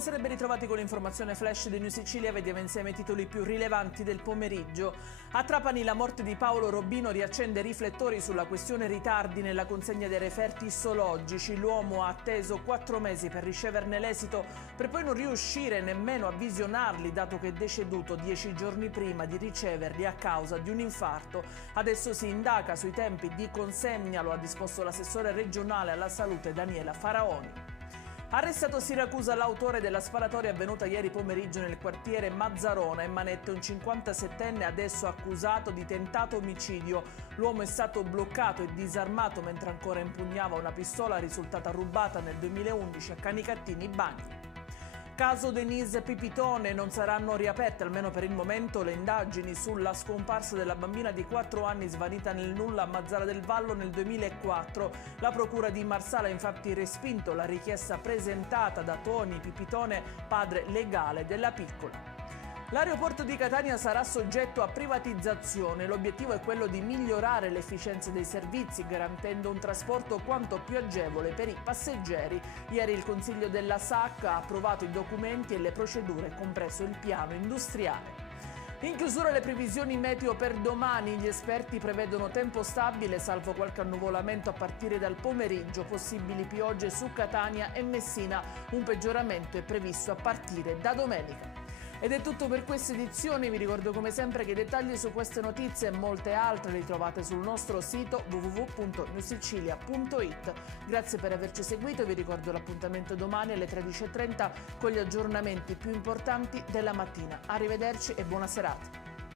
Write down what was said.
Buonasera e ben ritrovati con l'informazione flash di New Sicilia. Vediamo insieme i titoli più rilevanti del pomeriggio. A Trapani la morte di Paolo Robino riaccende riflettori sulla questione ritardi nella consegna dei referti issologici. L'uomo ha atteso 4 mesi per riceverne l'esito, per poi non riuscire nemmeno a visionarli, dato che è deceduto 10 giorni prima di riceverli a causa di un infarto. Adesso si indaga sui tempi di consegna, lo ha disposto l'assessore regionale alla salute Daniela Faraoni. Arrestato a Siracusa l'autore della sparatoria avvenuta ieri pomeriggio nel quartiere Mazzarona. In manette un 57enne adesso accusato di tentato omicidio. L'uomo è stato bloccato e disarmato mentre ancora impugnava una pistola risultata rubata nel 2011 a Canicattini Bagni. Caso Denise Pipitone, non saranno riaperte almeno per il momento le indagini sulla scomparsa della bambina di 4 anni svanita nel nulla a Mazzara del Vallo nel 2004. La procura di Marsala ha infatti respinto la richiesta presentata da Tony Pipitone, padre legale della piccola. L'aeroporto di Catania sarà soggetto a privatizzazione. L'obiettivo è quello di migliorare l'efficienza dei servizi, garantendo un trasporto quanto più agevole per i passeggeri. Ieri il Consiglio della SAC ha approvato i documenti e le procedure, compreso il piano industriale. In chiusura le previsioni meteo per domani. Gli esperti prevedono tempo stabile, salvo qualche annuvolamento a partire dal pomeriggio, possibili piogge su Catania e Messina. Un peggioramento è previsto a partire da domenica. Ed è tutto per questa edizione. Vi ricordo come sempre che i dettagli su queste notizie e molte altre li trovate sul nostro sito www.newsicilia.it. Grazie per averci seguito, vi ricordo l'appuntamento domani alle 13:30 con gli aggiornamenti più importanti della mattina. Arrivederci e buona serata.